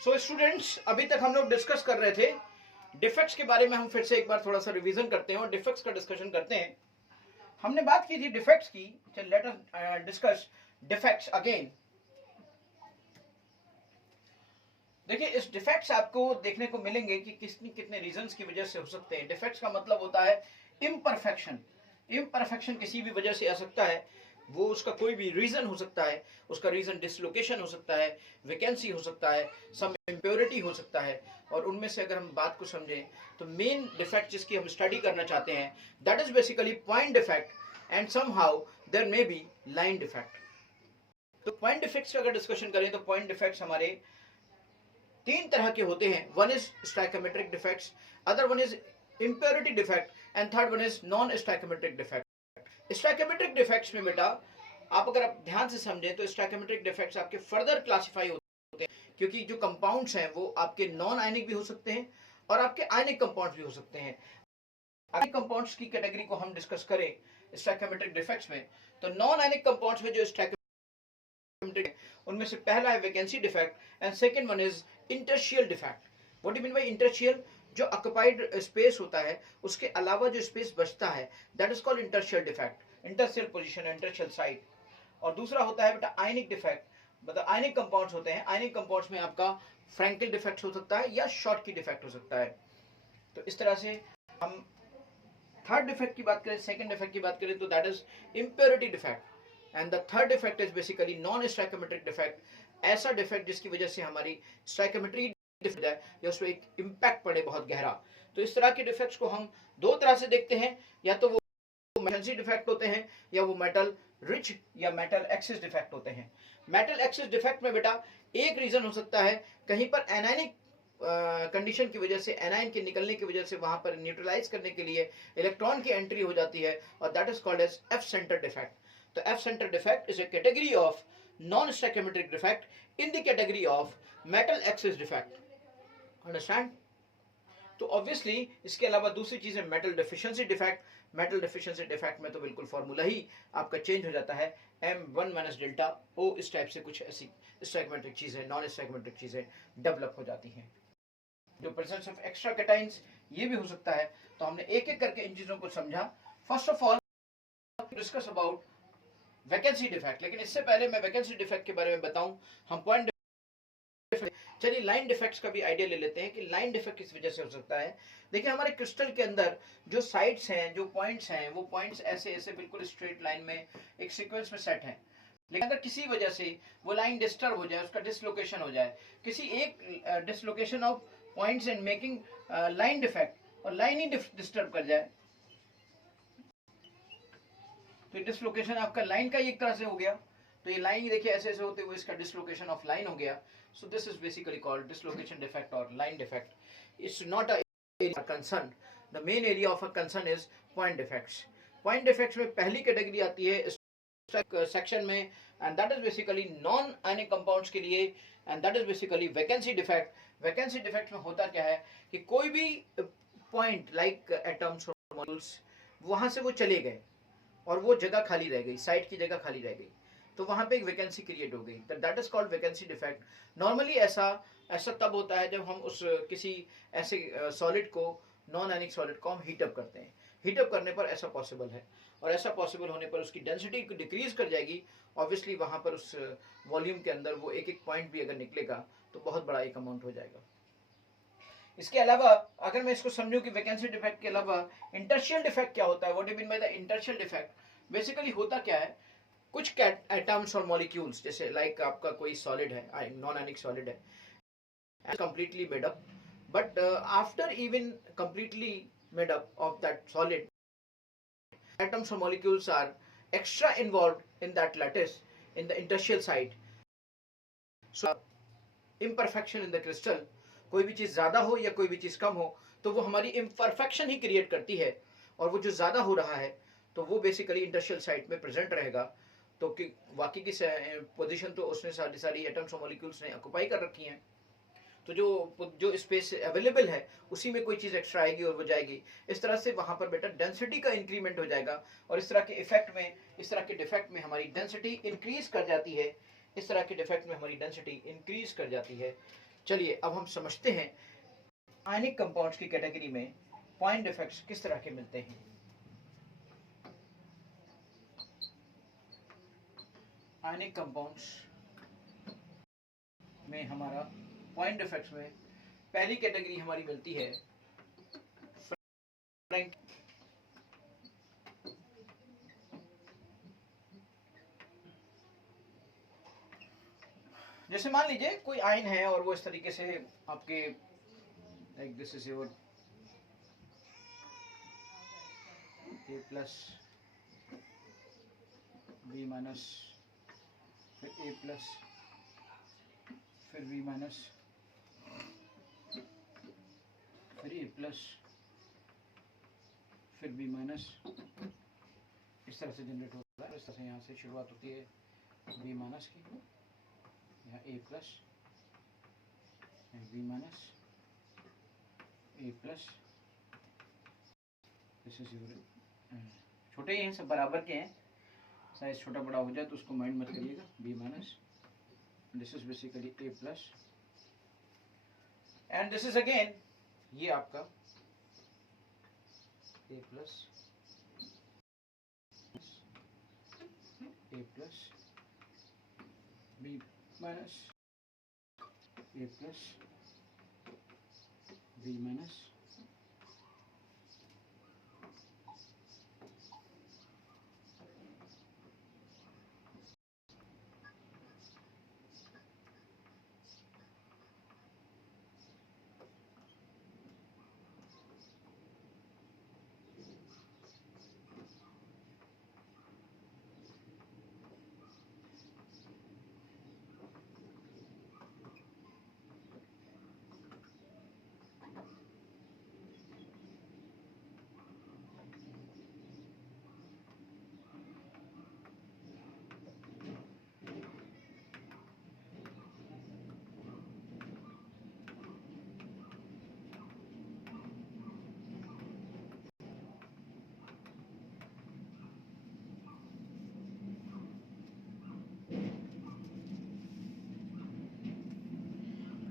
So students, अभी तक हम लोग डिस्कस कर रहे थे डिफेक्ट्स के बारे में। हम फिर से एक बार थोड़ा सा रिवीजन करते हैं और डिफेक्ट्स का डिस्कशन करते हैं। हमने बात की थी डिफेक्ट्स की। Let us discuss defects again. देखिए, इस डिफेक्ट्स आपको देखने को मिलेंगे कि कितने रीजंस की वजह से हो सकते हैं। डिफेक्ट्स का मतलब होता है इम्परफेक्शन। इम्परफेक्शन किसी भी वजह से आ सकता है। वो उसका कोई भी रीजन हो सकता है। उसका रीजन डिसलोकेशन हो सकता है, वैकेंसी हो सकता है, सम इम्प्योरिटी हो सकता है। और उनमें से अगर हम बात को समझें तो मेन डिफेक्ट जिसकी हम स्टडी करना चाहते हैं, that is basically point defect and somehow there may be line defect. तो पॉइंट डिफेक्ट्स का अगर डिस्कशन करें तो पॉइंट डिफेक्ट्स हमारे तीन तरह के होते हैं। One is stoichiometric defects, other one is impurity defect and third one is non stoichiometric defect. Stoichiometric defects में बेटा अगर आप ध्यान से समझें तो स्टाइकोमेट्रिक डिफेक्ट्स आपके फर्दर क्लासिफाई होते हैं, क्योंकि जो कंपाउंड्स हैं वो आपके नॉन आयनिक भी हो सकते हैं और आपके आयनिक कंपाउंड्स भी हो सकते हैं। आयनिक कंपाउंड्स की कैटेगरी को हम डिस्कस करें स्टाइकोमेट्रिक डिफेक्ट्स में, तो नॉन आयनिक कंपाउंड्स में जो उनमें से पहला है vacancy defect and second one is interstitial defect. What do mean by interstitial? जो ऑक्युपाइड स्पेस होता है उसके अलावा जो स्पेस बचता है, that is called interstitial defect. Interstitial position, interstitial site. और दूसरा होता है बेटा आयनिक डिफेक्ट। मतलब आयनिक कंपाउंड्स होते हैं। आयनिक कंपाउंड्स में आपका फ्रैंकल डिफेक्ट हो सकता है या शॉर्ट की डिफेक्ट हो सकता है। तो इस तरह से हम थर्ड डिफेक्ट की बात करें, सेकंड डिफेक्ट की बात करें तो that is impurity defect. And the third defect is basically non stoichiometric defect. ऐसा डिफेक्ट जिसकी वजह से हमारी स्टाइकोमेट्री या उसमें एक इम्पैक्ट पड़े बहुत गहरा। तो इस तरह के डिफेक्ट्स को हम दो तरह से देखते हैं, या तो वो मेटल डिफेक्ट होते हैं या वो मेटल रिच या मेटल एक्सिस डिफेक्ट होते हैं। मेटल एक्सिस डिफेक्ट में बेटा एक रीजन हो सकता है कहीं पर एनायनिक कंडीशन की वजह से, एनायन के निकलने की वजह से वहां पर न्यूट्रलाइज करने के लिए इलेक्ट्रॉन की एंट्री हो जाती है और that is called as F centre defect. तो F centre defect is a category of non stoichiometric defect in the category of metal excess defect. Understand? तो ऑब्वियसली इसके अलावा दूसरी चीज है metal deficiency defect. Metal deficiency defect में तो बिल्कुल फॉर्मूला ही आपका चेंज हो जाता है, M1 माइनस डेल्टा O। इस टाइप से कुछ ऐसी स्टाइकोमेट्रिक चीजें, नॉन स्टाइकोमेट्रिक चीजें डेवलप हो जाती हैं। जो प्रेजेंस ऑफ एक्स्ट्रा कैटाइंस, ये भी हो सकता है। तो हमने एक एक करके इन चीजों को समझा। First of all discuss about vacancy defect. लेकिन इससे पहले मैं वैकेंसी डिफेक्ट के बारे में बताऊं, हम पॉइंट चलिए लाइन डिफेक्ट्स का भी आइडिया ले लेते हैं कि लाइन डिफेक्ट किस वजह से हो सकता है। देखिए, हमारे क्रिस्टल के अंदर जो साइड्स हैं, जो पॉइंट्स हैं, वो पॉइंट्स ऐसे ऐसे बिल्कुल स्ट्रेट लाइन में एक सीक्वेंस में सेट हैं। लेकिन अगर किसी वजह से वो लाइन डिस्टर्ब हो जाए, उसका डिसलोकेशन हो जाए, किसी एक dislocation of points and making line defect, और लाइन ही डिस्टर्ब कर जाए, तो डिसलोकेशन आपका लाइन का एक तरह से हो गया। तो ये लाइन देखिए ऐसे ऐसे होते हुए इसका डिसलोकेशन ऑफ लाइन हो गया। So this is basically called dislocation defect और line defect. It's not a concern. The main area of a concern is point defects. Point defects में पहली कैटेगरी आती है सेक्शन में, and that is basically non ionic compounds के लिए, and that is basically vacancy defect. Vacancy defect में होता क्या है कि कोई भी पॉइंट लाइक एटम्स और मॉलिक्यूल्स वहां से वो चले गए और वो जगह खाली रह गई, साइड की जगह खाली रह गई, तो वहां पे एक वैकेंसी क्रिएट हो गई। That is called vacancy defect. Normally ऐसा तब होता है जब हम उस किसी ऐसे सॉलिड को, नॉन आयनिक सॉलिड को हम हीटअप करते हैं। हीटअप करने पर ऐसा पॉसिबल है, और ऐसा पॉसिबल होने पर उसकी डेंसिटी डिक्रीज कर जाएगी। ऑब्वियसली वहां पर उस वॉल्यूम के अंदर वो एक एक पॉइंट भी अगर निकलेगा तो बहुत बड़ा एक अमाउंट हो जाएगा। इसके अलावा अगर मैं इसको समझूं कि वैकेंसी डिफेक्ट के अलावा इंटरशियल डिफेक्ट क्या होता है, what do you mean by the interstitial defect? Basically होता क्या है, कुछ एटम्स और मॉलिक्यूल्स, जैसे लाइक आपका कोई सॉलिड है, नॉन आयनिक सॉलिड है, completely made up, but after even completely made up of that solid, atoms or molecules are extra involved in that lattice, in the interstitial site. So imperfection in the crystal, कोई भी चीज ज्यादा हो या कोई भी चीज कम हो तो वो हमारी इम्परफेक्शन ही क्रिएट करती है, और वो जो ज्यादा हो रहा है तो वो बेसिकली इंटरशियल साइट में प्रेजेंट रहेगा। तो कि बाकी की पोजीशन तो उसने सारी एटम्स और मॉलिक्यूल्स ने ऑक्युपाई कर रखी हैं, तो जो स्पेस अवेलेबल है उसी में कोई चीज एक्स्ट्रा आएगी और वो जाएगी। इस तरह से वहां पर बेटा डेंसिटी का इंक्रीमेंट हो जाएगा, और इस तरह के इफेक्ट में, इस तरह के डिफेक्ट में हमारी डेंसिटी इंक्रीज कर जाती है। इस तरह के डिफेक्ट में हमारी डेंसिटी इंक्रीज कर जाती है। चलिए अब हम समझते हैं आयनिक कंपाउंड्स की कैटेगरी में पॉइंट डिफेक्ट्स किस तरह के मिलते हैं। आयनिक कंपाउंड्स में हमारा पॉइंट डिफेक्ट्स में पहली कैटेगरी हमारी मिलती है फ्रैंक। जैसे मान लीजिए कोई आयन है और वो इस तरीके से आपके like this is your A plus B minus फिर A प्लस फिर B माइनस फिर A प्लस फिर B माइनस, इस तरह से जनरेट होता है। इस तरह से यहाँ से शुरुआत होती है B माइनस की, यहाँ A plus B minus A plus, this is your, छोटे ही हैं सब बराबर के हैं, साइज छोटा बड़ा हो जाए तो उसको माइंड मत करिएगा। B minus, this is basically A plus and this is again ये आपका A plus A plus B minus A plus B minus,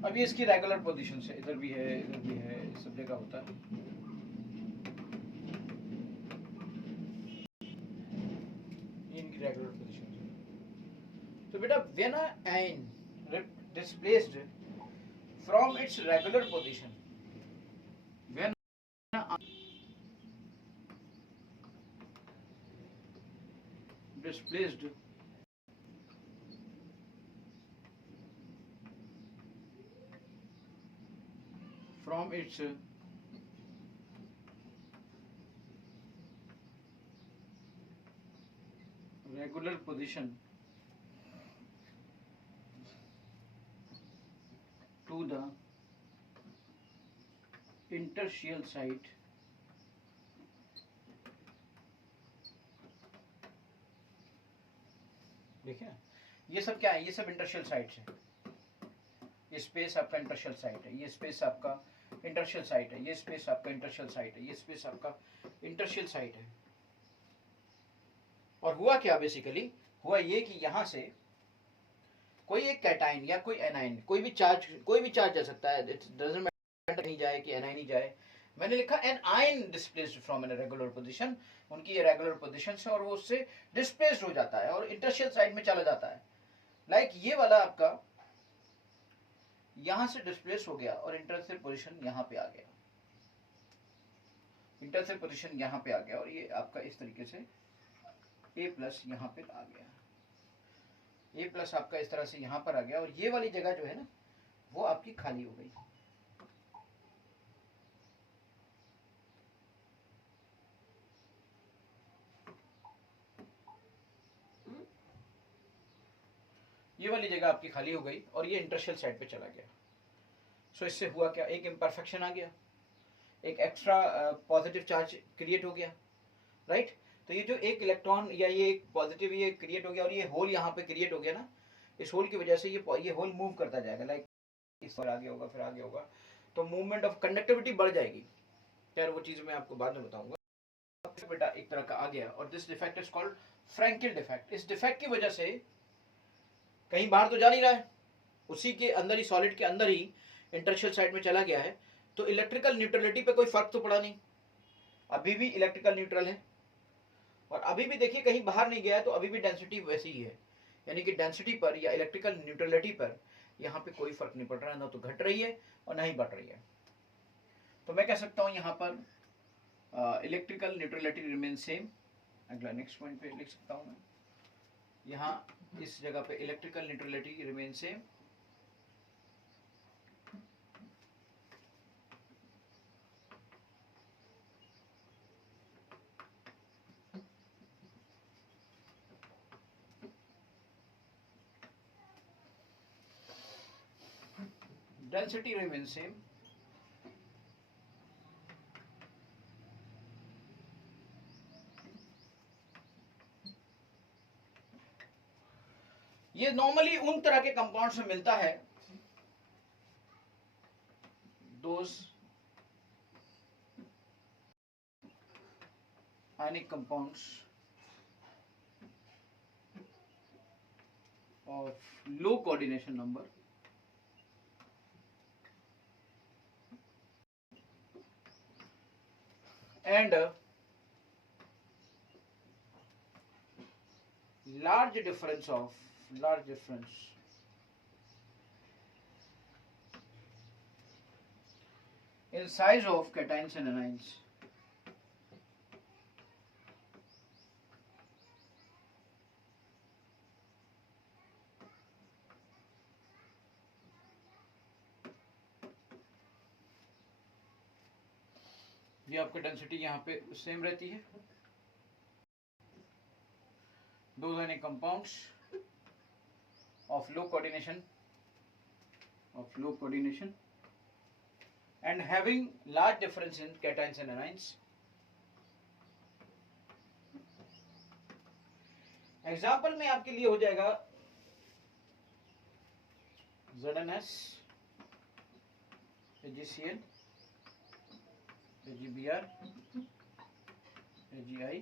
अब ये इसकी रेगुलर पोजीशन से इधर भी है इधर भी है, सब जगह होता है। ये इनकी रेगुलर पोजीशन है। तो बेटा when a ion displaced from its regular position, when displaced from its regular position to the interstitial site, देखिए ये सब क्या है, ये सब इंटरशियल साइट है। ये स्पेस आपका इंटरशियल साइट है, ये स्पेस आपका इंटरशियल साइट है, ये स्पेस आपका इंटरशियल साइट है, ये स्पेस आपका इंटरशियल साइट है। और हुआ क्या बेसिकली, हुआ ये कि यहां से कोई एक कैटाइन या कोई एनाइन, कोई भी चार्ज जा सकता है, इट डजंट मैटर नहीं जाए कि एनाइन ही जाए। मैंने लिखा an ion displaced from an regular position, उनकी ये रेगुलर पोजीशन से और वो उससे डिस्प्लेस्ड हो जाता है और इंटरशियल साइड में चला जाता है। लाइक ये वाला आपका यहां से डिस्प्लेस हो गया और इंटरशियल पोजीशन यहां पे आ गया, इंटरशियल पोजीशन यहां पे आ गया और ये आपका इस तरीके से A प्लस यहां पे आ गया, A प्लस आपका इस तरह से यहां पर आ गया और ये वाली जगह जो है ना वो आपकी खाली हो गई। ये वाली जगह आपकी खाली हो गई और ये इंटरशियल साइड पे चला गया। सो इससे हुआ क्या, एक इम्परफेक्शन आ गया, एक एक्स्ट्रा पॉजिटिव चार्ज क्रिएट हो गया, राइट। तो ये जो एक इलेक्ट्रॉन या ये एक पॉजिटिव ये क्रिएट हो गया और ये होल यहाँ पे क्रिएट हो गया ना, इस होल की वजह से ये होल मूव करता जाएगा, लाइक इस पर आगे होगा फिर आगे होगा, तो मूवमेंट ऑफ कंडक्टिविटी बढ़ जाएगी। यार वो चीज मैं आपको बाद में बताऊंगा। बेटा एक तरह का आ गया और this defect is called Frenkel defect. इस डिफेक्ट की वजह से कहीं बाहर तो जा नहीं रहा है, उसी के अंदर ही, सॉलिड के अंदर ही इंटरशियल साइड में चला गया है, तो इलेक्ट्रिकल न्यूट्रलिटी पे कोई फर्क तो पड़ा नहीं, अभी भी इलेक्ट्रिकल न्यूट्रल है। और अभी भी देखिए कहीं बाहर नहीं गया है, तो अभी भी डेंसिटी वैसी ही है, यानी कि डेंसिटी पर या इलेक्ट्रिकल न्यूट्रलिटी पर यहाँ पे कोई फर्क नहीं पड़ रहा है, ना तो घट रही है और ना ही बढ़ रही है। तो मैं कह सकता हूँ यहाँ पर इलेक्ट्रिकल न्यूट्रलिटी रिमेन सेम। अगला नेक्स्ट पॉइंट पे लिख सकता हूँ मैं, यहाँ इस जगह पे electrical neutrality remain same. Density remains same. ये नॉर्मली उन तरह के कंपाउंड में मिलता है those ionic compounds of low coordination number and large difference in size of cations and anions. ये आपकी डेंसिटी यहाँ पे सेम रहती है। Those ionic compounds of low coordination and having large difference in cations and anions. Example में आपके लिए हो जाएगा ZnS, AgCl, AgBr, AgI।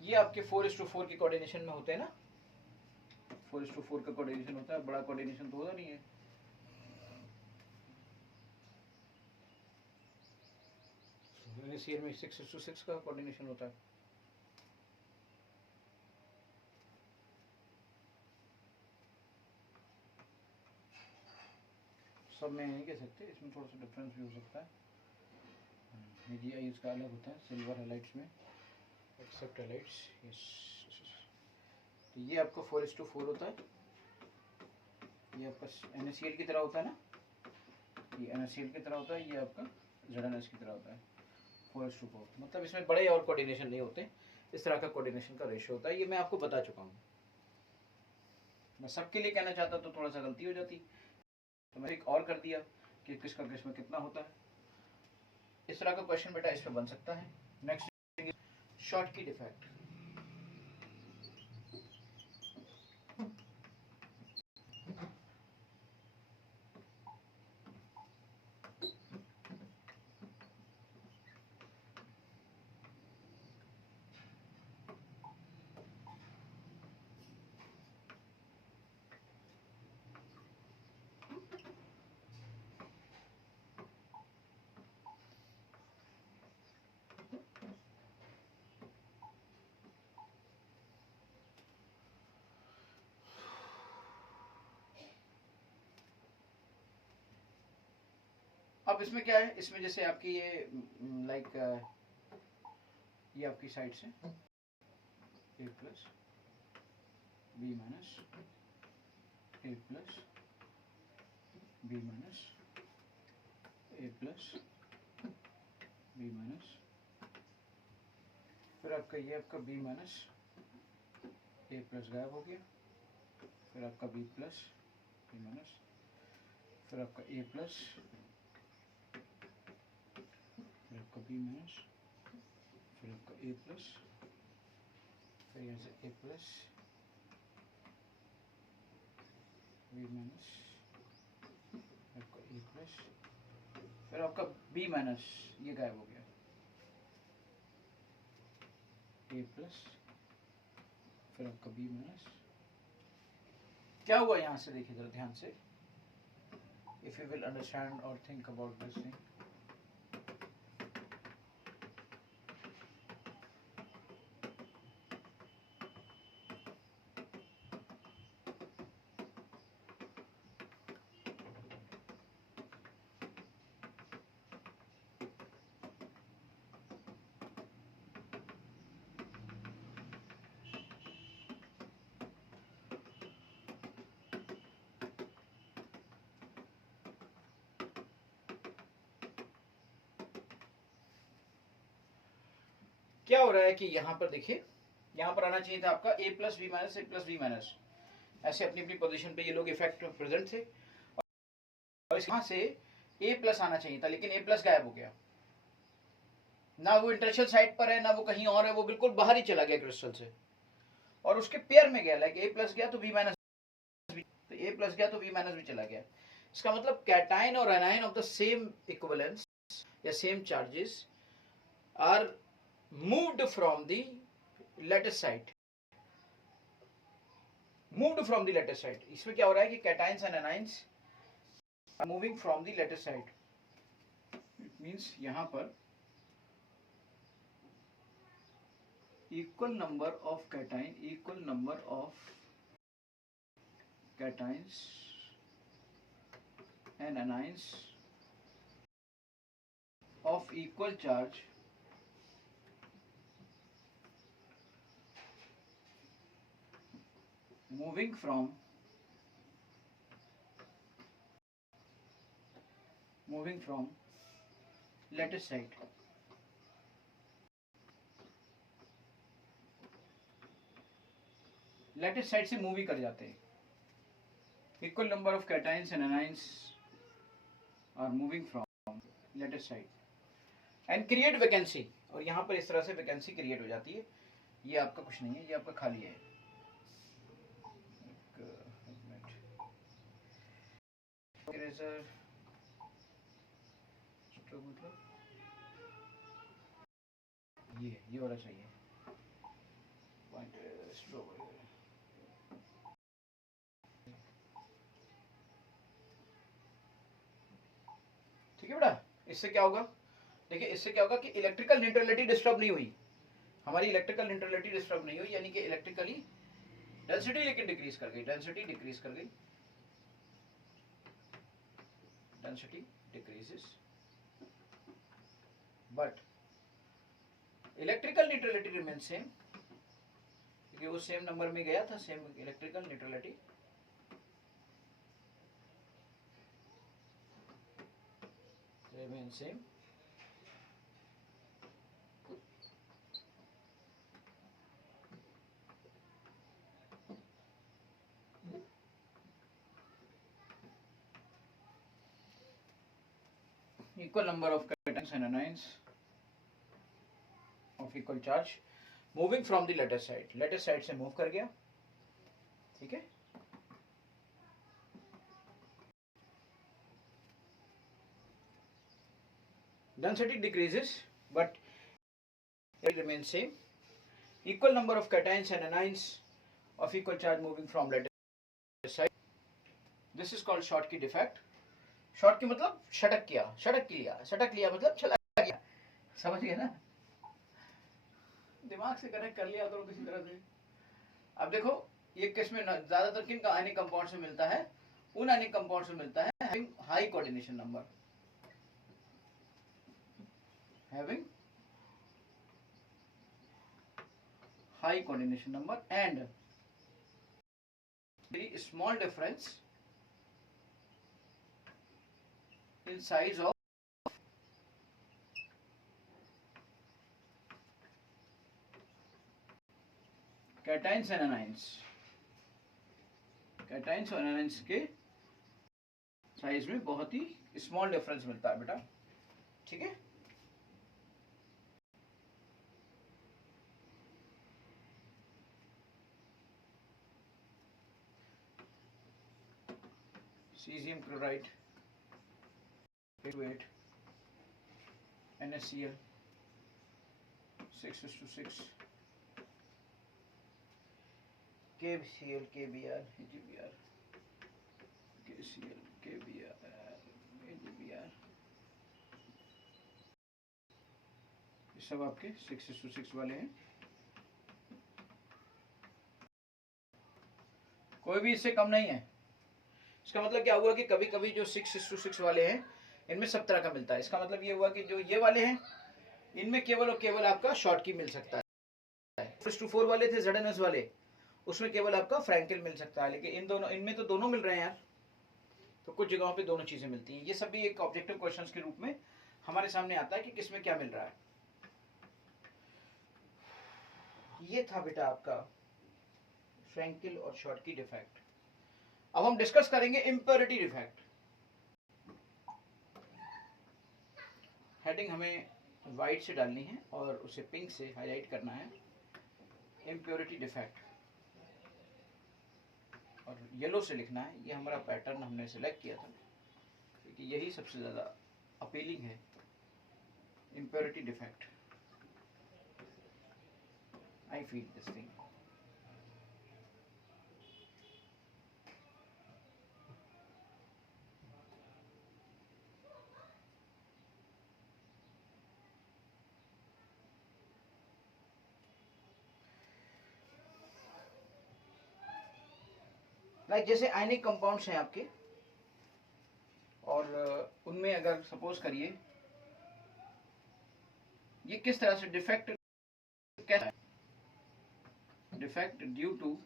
ये आपके 4:4 के कोऑर्डिनेशन में होते हैं ना, 4:4 का कोऑर्डिनेशन होता है, बड़ा कोऑर्डिनेशन तो होता नहीं है। NaCl में 6:6 का कोऑर्डिनेशन होता है। सब में नहीं कह सकते, इसमें थोड़ा सा डिफरेंस भी हो सकता है। AgI इसका अलग होता है सिल्वर हैलाइड्स में, एक्सेप्ट हैलाइड्स। यस, तो ये आपका 4:4 होता है। ये आपका NaCl की तरह होता है ना, ये NaCl की तरह होता है, ये आपका ZnS की तरह होता है 4:4। मतलब इसमें बड़े और कोऑर्डिनेशन नहीं होते, इस तरह का कोऑर्डिनेशन का रेशियो होता है। ये मैं आपको बता चुका हूँ। मैं सबके लिए कहना चाहता तो थोड़ा सा गलती हो जाती, तो मैंने एक और कर दिया कि किसका किसमें कितना होता है। इस तरह का क्वेश्चन बेटा इस पे बन सकता है। नेक्स्ट शॉर्ट की डिफेक्ट। अब इसमें क्या है, इसमें जैसे आपकी ये लाइक ये आपकी साइड से A plus B minus A plus B minus A plus B minus, फिर आपका ये आपका B माइनस A प्लस गायब हो गया, फिर आपका B प्लस B माइनस, फिर आपका A प्लस, फिर आपका B माइनस, फिर आपका A प्लस, फिर यहाँ से A प्लस B माइनस, आपका A प्लस, फिर आपका B माइनस, ये गायब हो गया, A प्लस, फिर आपका B माइनस, क्या हुआ यहाँ से देखिए जरा ध्यान से, इफ यू विल अंडरस्टैंड और थिंक अबाउट दिस थिंग. क्या हो रहा है कि यहाँ पर देखिए, यहाँ पर आना चाहिए था आपका a plus V minus A plus V minus, ऐसे अपनी अपनी पोजीशन पे ये लोग इफेक्ट प्रेजेंट थे, और यहाँ से a प्लस आना चाहिए था, लेकिन a प्लस गायब हो गया. ना वो इंटरशियल साइड पर है ना वो कहीं और है, वो बिल्कुल बाहर ही चला गया क्रिस्टल से, और उसके पेयर में गया, लाइक a प्लस गया तो v माइनस भी, तो a प्लस गया तो v माइनस भी चला गया. इसका मतलब कैटाइन और anion of the same equivalence या same charges are moved from the lattice side. Moved from the lattice side. इसमें क्या हो रहा है कि cations and anions are moving from the lattice side. It means यहाँ पर equal number of cation, equal number of cations and anions of equal charge moving from lattice side. Lattice side से move ही कर जाते हैं. Equal number of cations and anions are moving from lattice side and create vacancy. और यहाँ पर इस तरह से वैकेंसी क्रिएट हो जाती है. ये आपका कुछ नहीं है, ये आपका खाली है. इरेजर मतलब ये वाला चाहिए. Point stroke. ठीक है बेटा. इससे क्या होगा, देखिए इससे क्या होगा कि इलेक्ट्रिकल न्यूट्रलिटी डिस्टर्ब नहीं हुई, हमारी इलेक्ट्रिकल न्यूट्रलिटी डिस्टर्ब नहीं हुई, यानी कि इलेक्ट्रिकली डेंसिटी लेकिन डिक्रीज कर गई, डेंसिटी डिक्रीज कर गई, density decreases, but electrical neutrality remain same, क्योंकि वो सेम नंबर में गया था, same electrical neutrality. Remain same. Equal number of cations and anions of equal charge moving from the lattice side. Lattice side से move कर गया. ठीक है. Density decreases but it remains same. Equal number of cations and anions of equal charge moving from lattice side. This is called Schottky defect. Short की मतलब शटक किया, शटक लिया, शटक लिया मतलब चला गया. समझ गए ना, दिमाग से कनेक्ट कर लिया करो किसी तरह से. अब देखो ये किस में ज्यादातर किन का आयनिक कंपाउंड से मिलता है, उन आयनिक कंपाउंड से मिलता है having high coordination number, having high coordination number and very small difference in size of cations and anions. Cations और anions के साइज में बहुत ही स्मॉल डिफरेंस मिलता है बेटा. ठीक है. cesium chloride 8 NaCl 6:6, KBCl, KBr, GBr. KCl, KBr, AgBr, ये सब आपके 6:6 वाले हैं। कोई भी इससे कम नहीं है। इसका मतलब क्या हुआ कि कभी कभी जो 6:6 वाले हैं इनमें सब तरह का मिलता है। इसका मतलब ये हुआ कि जो ये वाले हैं इनमें केवल और केवल आपका शॉर्ट की मिल सकता है। 4 वाले थे ZNS वाले, उसमें केवल आपका फ्रैंकल मिल सकता है, लेकिन इन दोनों इनमें तो दोनों मिल रहे हैं यार। तो कुछ जगहों पे दोनों चीजें मिलती हैं। ये सब भी एक ऑब्जेक्टिव क्वेश्चंस के रूप में हमारे सामने आता है कि किसमें क्या मिल रहा है। ये था बेटा आपका फ्रैंकल और शॉर्टकी डिफेक्ट। अब हम डिस्कस करेंगे इम्प्योरिटी डिफेक्ट। हेडिंग हमें वाइट से डालनी है और उसे पिंक से हाईलाइट करना है, इम्प्योरिटी डिफेक्ट, और येलो से लिखना है। ये हमारा पैटर्न हमने सिलेक्ट किया था क्योंकि यही सबसे ज़्यादा अपीलिंग है, impurity defect. I feel this thing. Like जैसे आयनिक कंपाउंड्स हैं आपके, और उनमें अगर सपोज करिए ये किस तरह से डिफेक्ट कैसा है, defect due to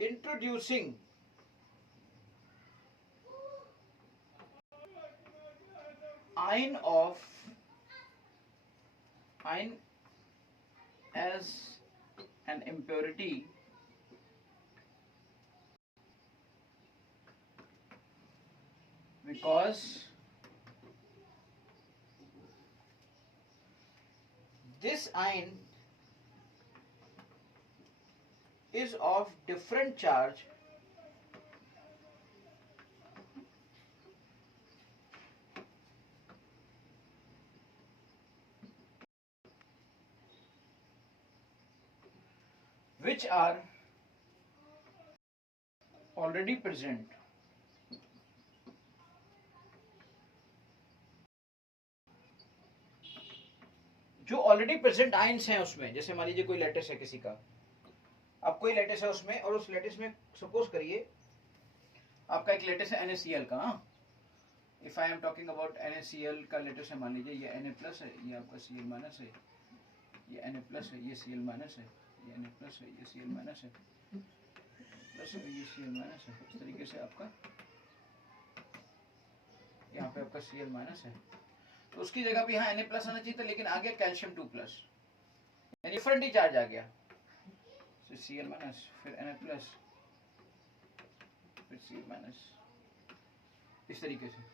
introducing ion as an impurity because this ion is of different charge which are already present जो ऑलरेडी प्रेजेंट आयंस हैं उसमें। जैसे मान लीजिए कोई लेटेस है किसी का, अब कोई लेटेस है उसमें, और उस लेटेस में सपोज करिए आपका एक लेटेस है NaCl का। If I am talking about NaCl का लेटेस है, मान लीजिए ये Na+ है, ये आपका Cl- है, ये Na+ है, ये Cl- है, ये Na+ है, ये Cl- है, प्लस ये Cl- है। इस तरीके से आपका यहाँ पे आपका Cl- है, तो उसकी जगह भी यहाँ Na+ आना चाहिए था, लेकिन आ गया कैल्शियम 2+, यानी डिफरेंट ही चार्ज आ गया। Cl-, फिर Na+, फिर Cl-, इस तरीके से।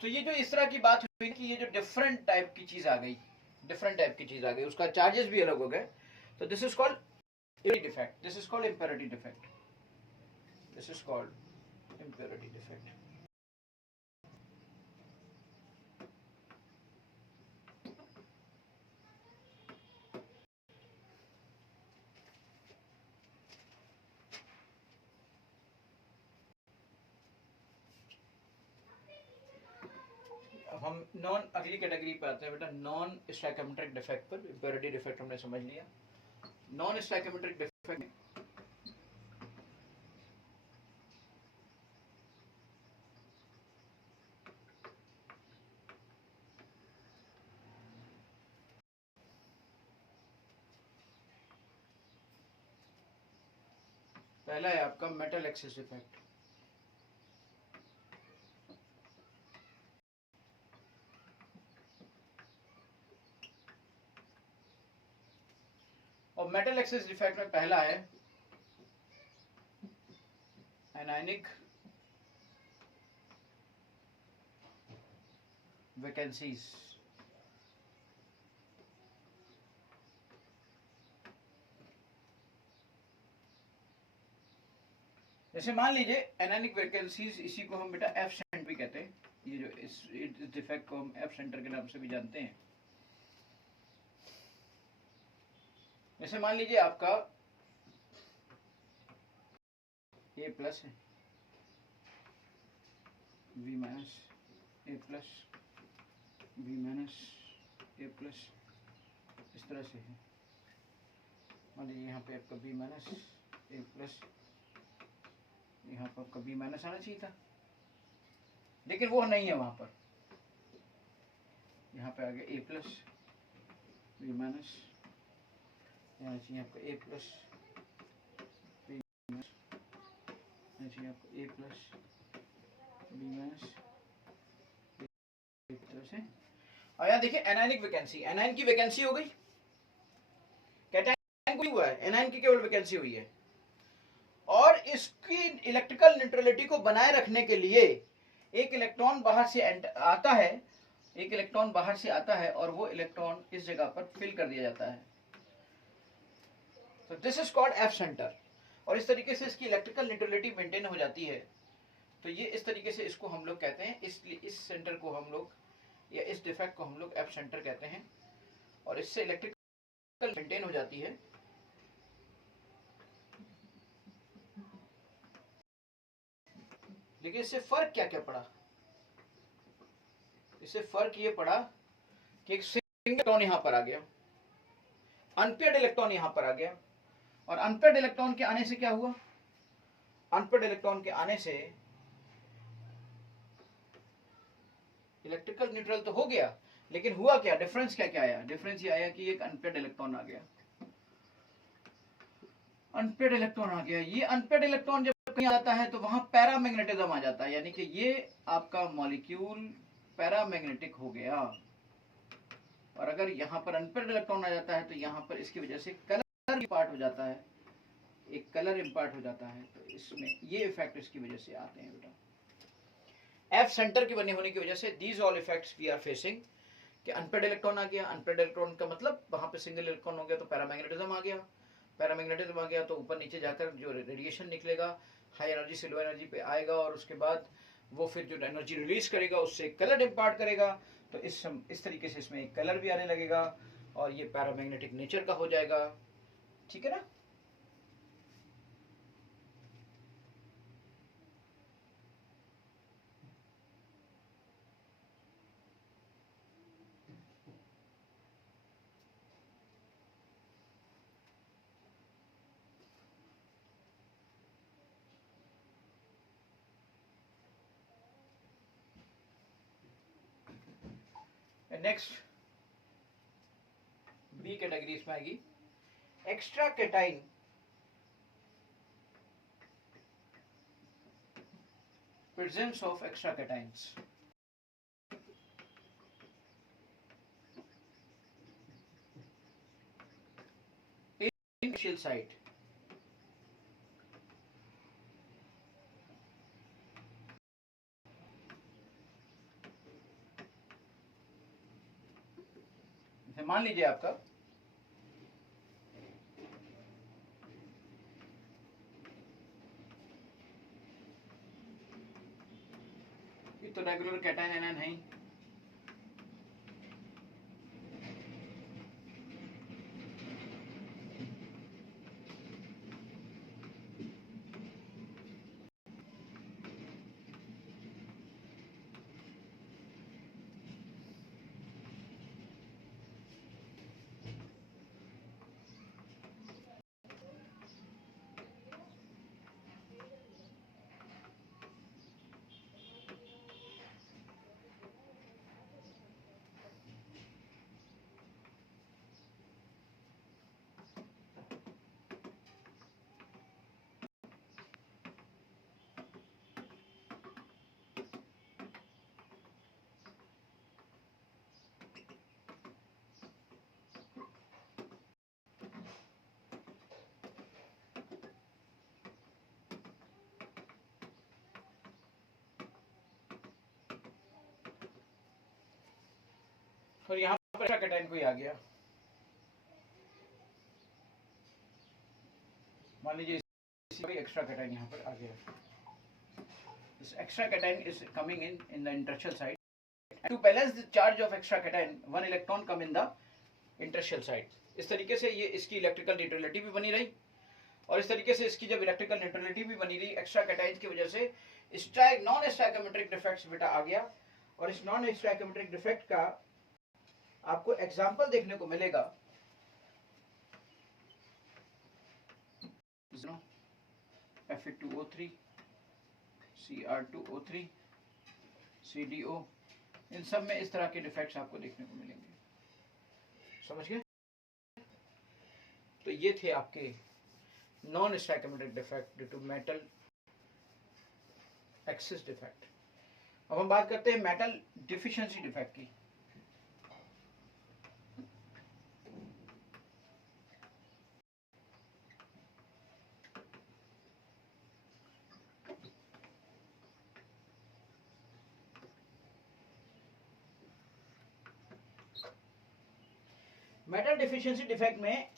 तो ये जो इस तरह की बात हुई कि ये जो डिफरेंट टाइप की चीज आ गई, उसका चार्जेस भी अलग हो गए, तो this is called defect, this is called impurity defect, this is called impurity defect. अब हम अगली कैटेगरी पे आते हैं बेटा, नॉन स्टोइकियोमेट्रिक डिफेक्ट पर। इम्प्योरिटी डिफेक्ट हमने समझ लिया। नॉन स्टोइकियोमेट्रिक डिफेक्ट पहला है आपका मेटल एक्सेस डिफेक्ट। और मेटल एक्सेस डिफेक्ट में पहला है एनायनिक वैकेंसीज। जैसे मान लीजिए एनायनिक वैकेंसीज, इसी को हम बेटा एफ सेंटर भी कहते हैं, ये जो इस डिफेक्ट को हम एफ सेंटर के नाम से भी जानते हैं। जैसे मान लीजिए आपका ए प्लस है, B minus, A plus, B minus, A plus, इस तरह से है। मान लीजिए यहाँ पे आपका बी माइनस, ए प्लस, यहाँ पर आपका बी माइनस आना चाहिए था, लेकिन वो नहीं है वहां पर। यहाँ पे आ गया ए प्लस, बी माइनस, यहाँ चाहिए आपका ए प्लस, बी माइनस, यहाँ चाहिए आपको ए प्लस, बी माइनस, इस तरह से। और यहाँ देखिए एनायनिक वैकेंसी, एनायन की वैकेंसी हो गई, कैटायन को हुआ है, एनायन की केवल वैकेंसी हुई है। और इसकी इलेक्ट्रिकल न्यूट्रलिटी को बनाए रखने के लिए एक इलेक्ट्रॉन बाहर से आता है, एक इलेक्ट्रॉन बाहर से आता है और वो इलेक्ट्रॉन इस जगह पर फिल कर दिया जाता है। तो this is called F centre. और इस तरीके से इसकी इलेक्ट्रिकल न्यूट्रलिटी मेंटेन हो जाती है। तो ये इस तरीके से इसको हम लोग कहते हैं, इसलिए इस सेंटर को हम लोग, या इस डिफेक्ट को हम लोग एफ सेंटर कहते हैं। और इससे इलेक्ट्रिकल मेंटेन हो जाती है। लेकिन इससे फर्क क्या क्या पड़ा? इससे फर्क ये पड़ा कि एक सिंगल इलेक्ट्रॉन यहां पर आ गया, अनपेयर्ड इलेक्ट्रॉन यहां पर आ गया। और अनपेयर्ड इलेक्ट्रॉन के आने से क्या हुआ? अनपेयर्ड इलेक्ट्रॉन के आने से इलेक्ट्रिकल न्यूट्रल तो हो गया, लेकिन हुआ क्या? डिफरेंस क्या क्या आया? डिफरेंस ये आया कि एक अनपेयर्ड इलेक्ट्रॉन आ गया, अनपेयर्ड इलेक्ट्रॉन आ गया। ये अनपेयर्ड इलेक्ट्रॉन जब कहीं आता है तो वहां पैरामैग्नेटिज्म आ जाता है, यानी कि ये आपका मॉलिक्यूल पैरामैग्नेटिक हो गया। और अगर यहाँ पर अनपेयर्ड इलेक्ट्रॉन आ जाता है तो यहाँ पर इसकी वजह से कलर इम्पार्ट हो जाता है, एक कलर इम्पार्ट हो जाता है। तो इसमें ये इफेक्ट इसकी वजह से आते हैं बेटा, एफ सेंटर के बने होने की वजह से। These all effects we are facing कि अनपेयर्ड इलेक्ट्रॉन आ गया, अनपेयर्ड इलेक्ट्रॉन का मतलब वहां पे सिंगल इलेक्ट्रॉन हो गया तो पैरामैग्नेटिज्म आ गया, पैरामैग्नेटिज्म आ गया तो ऊपर नीचे जाकर जो रेडिएशन निकलेगा हाई एनर्जी से लो एनर्जी पे आएगा, और उसके बाद वो फिर जो एनर्जी रिलीज करेगा उससे कलर इम्पार्ट करेगा। तो इस तरीके से इसमें एक कलर भी आने लगेगा और ये पैरामैग्नेटिक नेचर का हो जाएगा। ठीक है ना? नेक्स्ट बी कैटेगरी इसमें आएगी extra cation presence of extra cations. Initial site. मान लीजिए आपका ये तो रेगुलर कैटायन एनायन है ही, और यहां पर एक्स्ट्रा कैटायन कोई आ गया। मान लीजिए इसी एक्स्ट्रा कैटायन यहाँ पर आ गया. This extra cation is coming in the interstitial side. And to balance the charge of extra cation, one electron come in the interstitial side. इस तरीके से ये इसकी इलेक्ट्रिकल न्यूट्रलिटी भी बनी रही और इस तरीके से इसकी जब इलेक्ट्रिकल न्यूट्रलिटी भी बनी रही एक्स्ट्रा कैटायन की वजह से नॉन स्टोइकोमेट्रिक डिफेक्ट्स बेटा आ गया. और इस नॉन स्टोइकोमेट्रिक डिफेक्ट का आपको एग्जांपल देखने को मिलेगा. Fe2O3, Cr2O3, CdO, इन सब में इस तरह के डिफेक्ट्स आपको देखने को मिलेंगे. समझ गए? तो ये थे आपके non stoichiometric defect due to metal excess defect. अब हम बात करते हैं मेटल डिफिशिएंसी डिफेक्ट की. मेटल डिफिशिएंसी डिफेक्ट में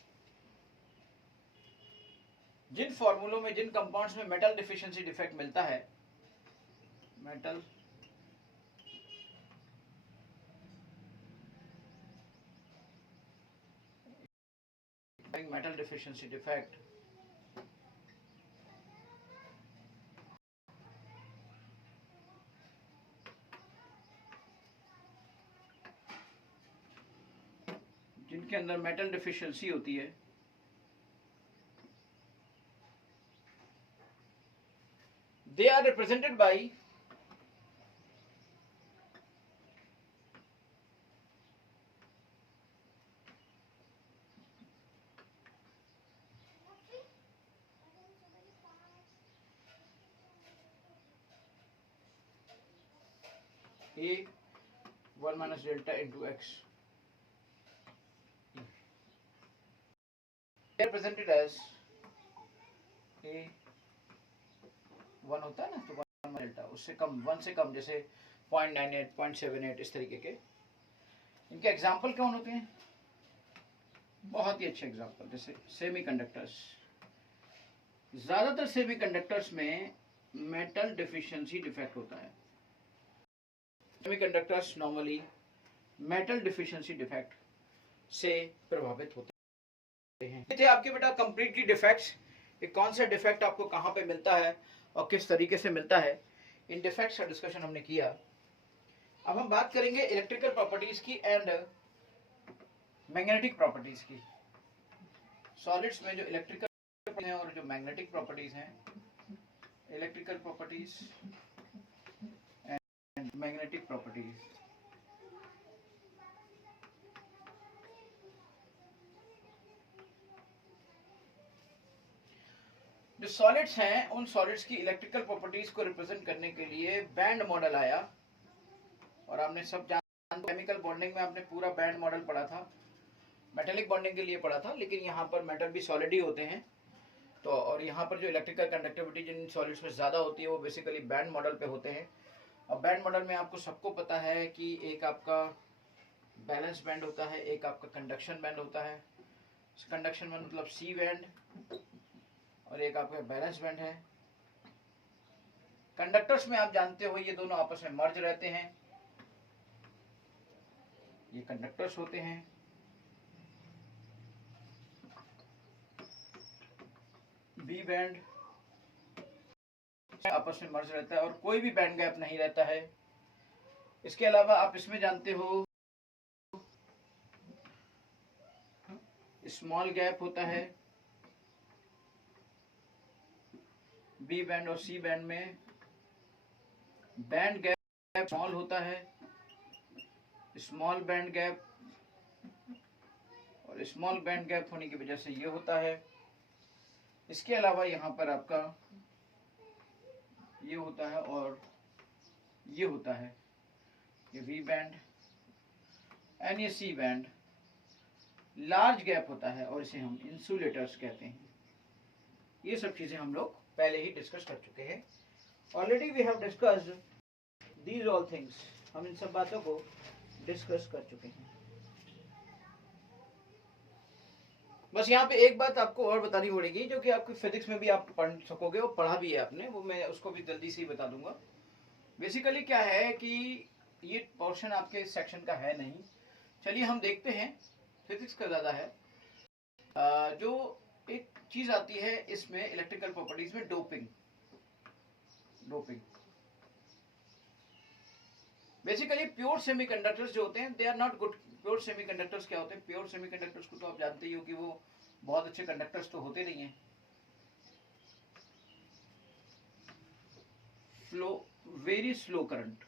जिन फॉर्मूलों में जिन कंपाउंड्स में मेटल डिफिशिएंसी डिफेक्ट मिलता है, मेटल डिफिशिएंसी डिफेक्ट, जिनके अंदर मेटल डिफिशिएंसी होती है, they are represented by A 1 minus delta into X. They are represented as A 1 होता है ना, तो 1 डेल्टा, उससे कम 1 से कम, जैसे 0.98, 0.78 इस तरीके के. इनके एग्जाम्पल कौन होते हैं? बहुत ही अच्छे एग्जाम्पल, जैसे सेमीकंडक्टर्स. ज्यादातर सेमीकंडक्टर्स में मेटल डिफिशिएंसी डिफेक्ट होता है. Semiconductors normally metal deficiency defect से प्रभावित होते हैं. ये थे आपके बेटा कंप्लीटली डिफेक्ट्स. कौन सा डिफेक्ट आपको कहाँ पे मिलता है और किस तरीके से मिलता है, इन डिफेक्ट्स का डिस्कशन हमने किया. अब हम बात करेंगे इलेक्ट्रिकल प्रॉपर्टीज की एंड मैग्नेटिक प्रॉपर्टीज की. सॉलिड्स में जो इलेक्ट्रिकल हैं और जो मैग्नेटिक प्रॉपर्टीज हैं, electrical properties and magnetic properties. जो सॉलिड्स हैं, उन सॉलिड्स की इलेक्ट्रिकल प्रॉपर्टीज को रिप्रेजेंट करने के लिए बैंड मॉडल आया. और आपने सब जान, केमिकल बॉन्डिंग में आपने पूरा बैंड मॉडल पढ़ा था, मेटेलिक बॉन्डिंग के लिए पढ़ा था, लेकिन यहाँ पर मेटल भी सॉलिड ही होते हैं. तो और यहाँ पर जो इलेक्ट्रिकल कंडक्टिविटी जिन सॉलिड्स में ज़्यादा होती है वो बेसिकली बैंड मॉडल पे होते हैं. और बैंड मॉडल में आपको सबको पता है कि एक आपका बैलेंस बैंड होता है, एक आपका कंडक्शन बैंड होता है. कंडक्शन बैंड मतलब सी बैंड, और एक आपका बैलेंस बैंड है. कंडक्टर्स में आप जानते हो ये दोनों आपस में मर्ज रहते हैं, ये कंडक्टर्स होते हैं. बी बैंड आपस में मर्ज रहता है और कोई भी बैंड गैप नहीं रहता है. इसके अलावा आप इसमें जानते हो स्मॉल गैप होता है. बी बैंड और सी बैंड में बैंड गैप स्मॉल होता है, स्मॉल बैंड गैप, और स्मॉल बैंड गैप होने की वजह से ये होता है. इसके अलावा यहाँ पर आपका ये होता है और ये होता है, ये वी बैंड एंड ये सी बैंड. लार्ज गैप होता है और इसे हम इंसुलेटर्स कहते हैं. ये सब चीजें हम लोग पहले ही डिस्कस कर चुके हैं. Already we have discussed these all things. हम इन सब बातों को डिस्कस कर चुके हैं. बस यहाँ पे एक बात आपको और बतानी पड़ेगी, जो कि आपकी फिजिक्स में भी आप पढ़ सकोगे, और पढ़ा भी है आपने, वो मैं उसको भी जल्दी से ही बता दूंगा। बेसिकली क्या है कि ये पोर्शन आपके सेक्शन का है नहीं। चलिए हम देखते हैं, फिजिक्स का ज़्यादा है। जो एक चीज़ आती है इसमें इलेक्ट्रिकल प्रॉपर्टीज में, डोपिंग। बेसिकली प्योर सेमीकंडक्टर्स जो होते हैं, they are not good. Pure semiconductors क्या होते हैं? प्योर सेमीकंडक्टर्स को तो आप जानते ही हो कि वो बहुत अच्छे कंडक्टर्स तो होते नहीं हैं। फ्लो, वेरी स्लो करंट,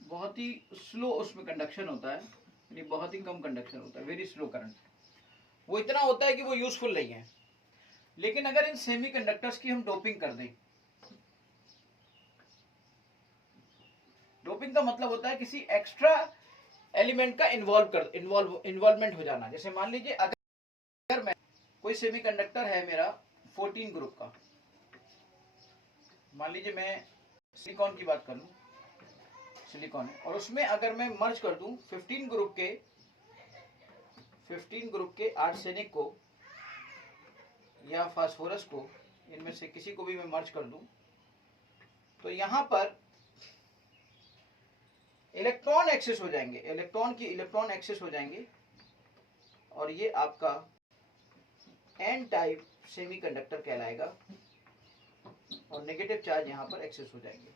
बहुत ही स्लो उसमें कंडक्शन होता है, यानी बहुत ही कम कंडक्शन होता है, वेरी स्लो करंट। वो इतना होता है कि वो यूजफुल नहीं है। लेकिन अगर इन सेमीकंडक्टर्स की हम डोपिंग कर दें, डोपिंग का मतलब होता है किसी एक्स्ट्रा एलिमेंट का इन्वॉल्वमेंट हो जाना। जैसे मान लीजिए अगर मैं कोई सेमीकंडक्टर है मेरा 14 ग्रुप का, मान लीजिए मैं सिलिकॉन की बात कर लूं, सिलिकॉन है, और उसमें अगर मैं मर्ज कर दूं 15 ग्रुप के आर्सेनिक को या फास्फोरस को, इनमें से किसी को भी मैं मर्ज कर दूं, तो यहां पर इलेक्ट्रॉन एक्सेस हो जाएंगे, इलेक्ट्रॉन एक्सेस हो जाएंगे, और ये आपका एन टाइप सेमीकंडक्टर कहलाएगा, और नेगेटिव चार्ज यहां पर एक्सेस हो जाएंगे।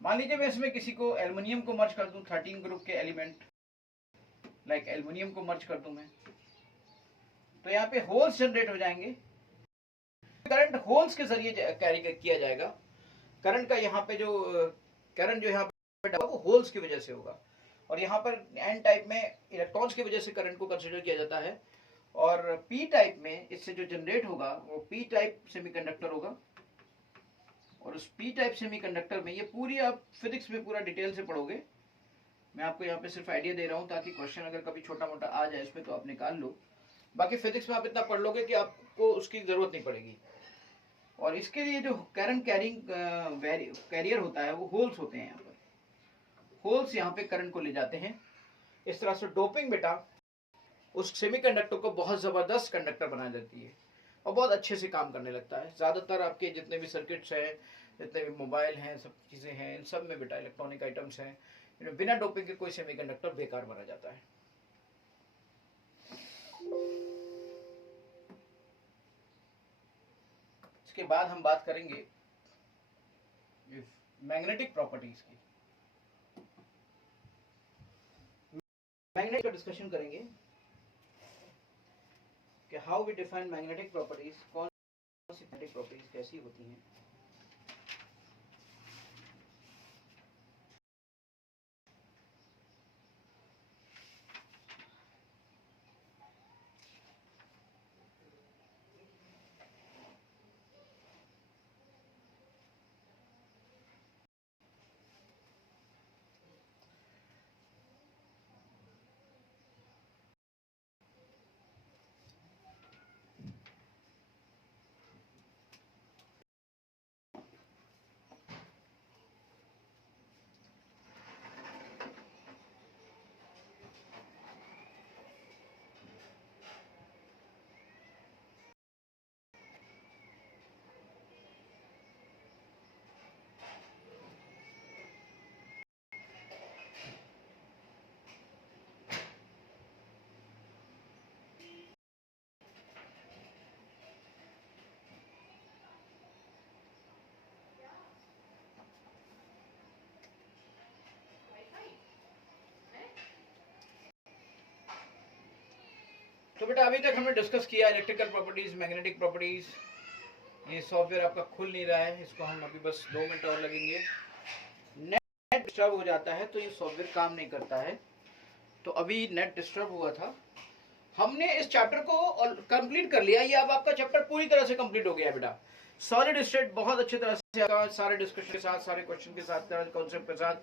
मान लीजिए मैं इसमें किसी को एल्युमिनियम को मर्ज कर दूं, 13 ग्रुप के एलिमेंट, लाइक एल्युमिनियम को मर्ज कर दूं मैं, तो यहाँ पे होल्स जनरेट हो जाएंगे। करंट होल्स के जरिए कैरी किया जाएगा। करंट का यहाँ पे जो करंट जो यहाँ पे वो होल्स की वजह से होगा, और यहाँ पर एन टाइप में इलेक्ट्रॉन्स की वजह से करंट को कंसिडर किया जाता है, और पी टाइप में इससे जो जनरेट होगा वो पी टाइप सेमीकंडक्टर होगा। और उस पी टाइप सेमीकंडक्टर में, ये पूरी आप फिजिक्स में पूरा डिटेल से पढ़ोगे, मैं आपको यहाँ पे सिर्फ आइडिया दे रहा हूँ ताकि क्वेश्चन अगर कभी छोटा मोटा आ जाए इसमें तो आप निकाल लो। बाकी फिजिक्स में आप इतना पढ़ लोगे कि आपको उसकी जरूरत नहीं पड़ेगी। और इसके लिए जो करंट कैरिंग कैरियर होता है वो होल्स होते हैं। यहाँ पर होल्स यहाँ पे करंट को ले जाते हैं। इस तरह से डोपिंग बेटा उस सेमीकंडक्टर को बहुत जबरदस्त कंडक्टर बना देती है, और बहुत अच्छे से काम करने लगता है। ज्यादातर आपके जितने भी सर्किट्स हैं, जितने भी मोबाइल हैं, सब चीजें हैं, इन सब में बेटा इलेक्ट्रॉनिक आइटम्स हैं, बिना डोपिंग के कोई सेमीकंडक्टर बेकार बना जाता है। इसके बाद हम बात करेंगे मैग्नेटिक प्रॉपर्टीज की। मैग्नेटिक का डिस्कशन करेंगे कि how we define magnetic properties, कौन सी मैग्नेटिक प्रॉपर्टीज कैसी होती हैं। तो बेटा अभी तक हमने डिस्कस किया इलेक्ट्रिकल प्रॉपर्टीज, मैग्नेटिक प्रॉपर्टीज। ये सॉफ्टवेयर आपका खुल नहीं रहा है, इसको हम अभी बस 2 मिनट और लगेंगे। नेट डिस्टर्ब हो जाता है तो ये सॉफ्टवेयर काम नहीं करता है। तो अभी नेट डिस्टर्ब हुआ था, हमने इस चैप्टर को कंप्लीट कर लिया। ये अब आपका चैप्टर पूरी तरह से कंप्लीट हो गया बेटा। सॉलिड स्टेट बहुत अच्छी तरह से सारे डिस्कशन के साथ, सारे क्वेश्चन के साथ, कॉन्सेप्ट के साथ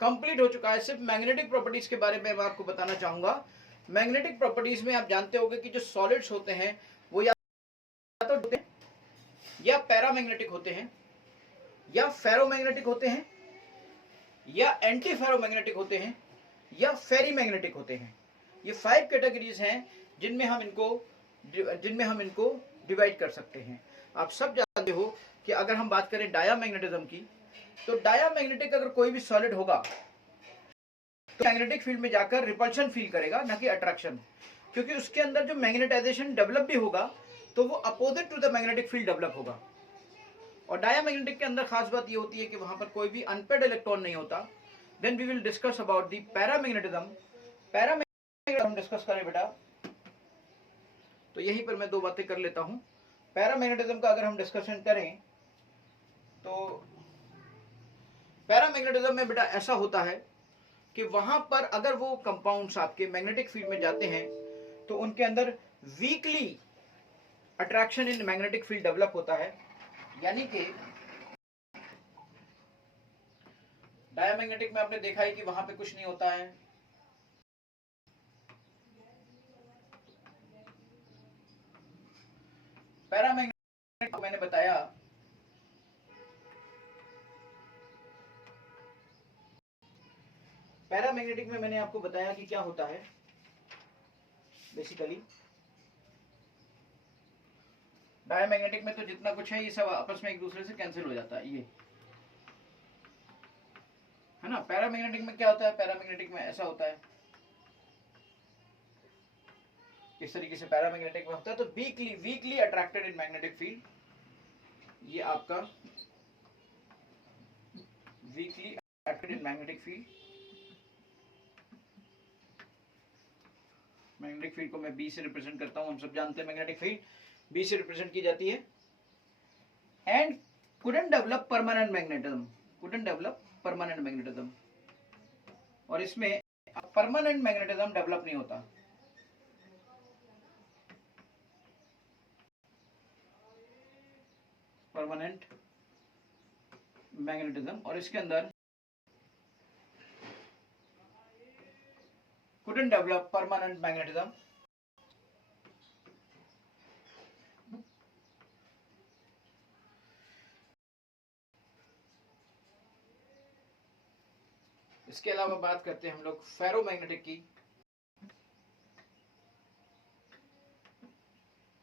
कंप्लीट हो चुका है। सिर्फ मैग्नेटिक प्रॉपर्टीज के बारे में मैं आपको बताना चाहूंगा। मैग्नेटिक प्रॉपर्टीज में आप जानते होंगे कि जो सॉलिड्स होते हैं वो या तो या पैरामैग्नेटिक होते हैं, या फेरोमैग्नेटिक होते हैं, या एंटी फेरोमैग्नेटिक होते हैं, या फेरी मैग्नेटिक होते हैं। ये 5 कैटेगरीज हैं जिनमें हम इनको डिवाइड कर सकते हैं। आप सब जानते हो कि अगर हम बात करें डायामैग्नेटिज्म की, तो डायामैग्नेटिक अगर कोई भी सॉलिड होगा तो मैग्नेटिक फील्ड में जाकर रिपल्शन फील करेगा, ना कि अट्रैक्शन, क्योंकि उसके अंदर जो मैग्नेटाइजेशन डेवलप भी होगा तो वो opposite to the magnetic field develop होगा। और डायामैग्नेटिक के अंदर खास बात ये होती है कि वहां पर कोई भी अनपेड इलेक्ट्रॉन नहीं होता। Then we will discuss about the paramagnetism. Paramagnetism हम डिस्कस करें बेटा, तो यहीं पर मैं दो बातें कर लेता हूं। पैरामैग्नेटिज्म का अगर हम डिस्कशन करें तो पैरामैग्नेटिज्म में बेटा ऐसा होता है कि वहां पर अगर वो कंपाउंड्स आपके मैग्नेटिक फील्ड में जाते हैं तो उनके अंदर weekly attraction in magnetic field develop होता है। यानी कि डायामैग्नेटिक में आपने देखा है कि वहां पे कुछ नहीं होता है, पैरामैग्नेटिक को मैंने बताया पैरामैग्नेटिक में मैंने आपको बताया कि क्या होता है बेसिकली। डायामैग्नेटिक में तो जितना कुछ है ये सब आपस में एक दूसरे से कैंसिल हो जाता है, ये है ना। पैरामैग्नेटिक में क्या होता है, पैरामैग्नेटिक में ऐसा होता है, इस तरीके से पैरामैग्नेटिक में होता है। तो weekly attracted in magnetic field, ये आपका weekly attracted in magnetic field. Magnetic field को मैं बी से रिप्रेजेंट करता हूं, हम सब जानते हैं मैग्नेटिक फील्ड बी से रिप्रेजेंट की जाती है। And couldn't develop permanent magnetism, couldn't develop permanent magnetism, और इसमें परमानेंट मैग्नेटिज्म डेवलप नहीं होता। परमानेंट मैग्नेटिज्म, और इसके अंदर couldn't develop permanent magnetism। इसके अलावा बात करते हैं हम लोग फेरोमैग्नेटिक की।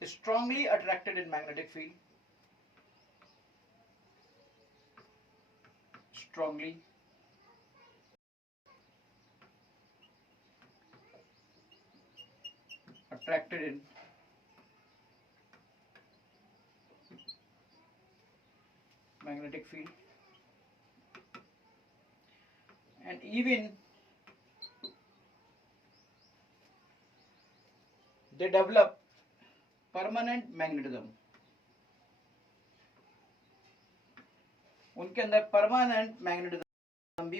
Strongly attracted in magnetic field, strongly attracted in magnetic field, and even they develop permanent magnetism, उनके अंदर परमानेंट मैग्नेटिज्म भी,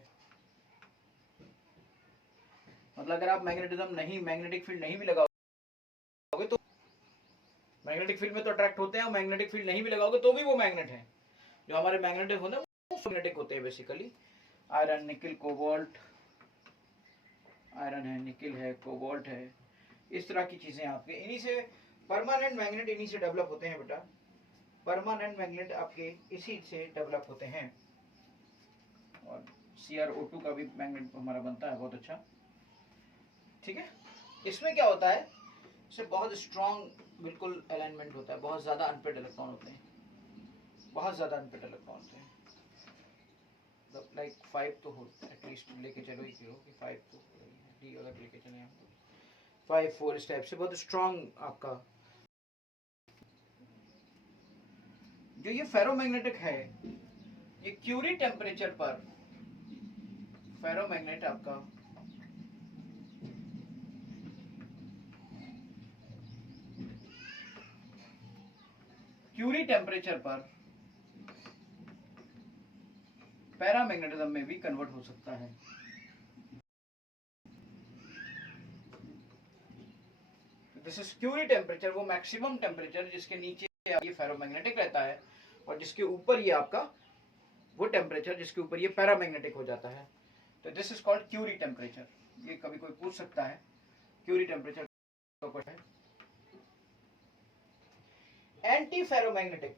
मतलब अगर आप मैग्नेटिक फील्ड नहीं भी लगाओगे तो मैग्नेटिक फील्ड में तो अट्रैक्ट होते हैं, और मैग्नेटिक फील्ड नहीं भी लगाओगे तो भी वो मैग्नेट है। जो हमारे मैग्नेटिक होते हैं वो मैग्नेटिक होते हैं basically. Iron, nickel, cobalt, iron है, निकिल है, कोबाल्ट है, इस तरह की चीजें आपके इन्हीं से परमानेंट मैग्नेट इन्हीं से डेवलप होते हैं बेटा। परमानेंट मैग्नेट आपके इसी से डेवलप होते हैं। और CrO2 का भी मैग्नेट हमारा बनता है बहुत अच्छा, ठीक है। इसमें क्या होता है, इससे बहुत स्ट्रॉन्ग बिल्कुल अलाइनमेंट होता है, बहुत ज्यादा अनपेड इलेक्ट्रॉन होते हैं, बहुत ज्यादा अनपेड इलेक्ट्रॉन होते हैं, लाइक 5 तो हो एटलीस्ट लेके चलो ही कि 5 तो डी अगर लेके चले हम 5-4 इस टाइप से बहुत स्ट्रॉन्ग आपका। जो ये फेरोमैग्नेटिक है, ये क्यूरी टेम्परेचर पर फेरोमैग्नेट आपका क्यूरी टेम्परेचर पर पैरामैग्नेटिज्म में भी कन्वर्ट हो सकता है। दिस इज क्यूरी टेम्परेचर, वो मैक्सिमम टेम्परेचर जिसके नीचे ये फेरोमैग्नेटिक रहता है, और जिसके ऊपर ये आपका वो टेम्परेचर जिसके ऊपर ये पैरामैग्नेटिक हो जाता है। तो this is called Curie temperature. ये कभी कोई पूछ सकता है क्यूरी टेम्परेचर तो कुछ है। Anti ferromagnetic,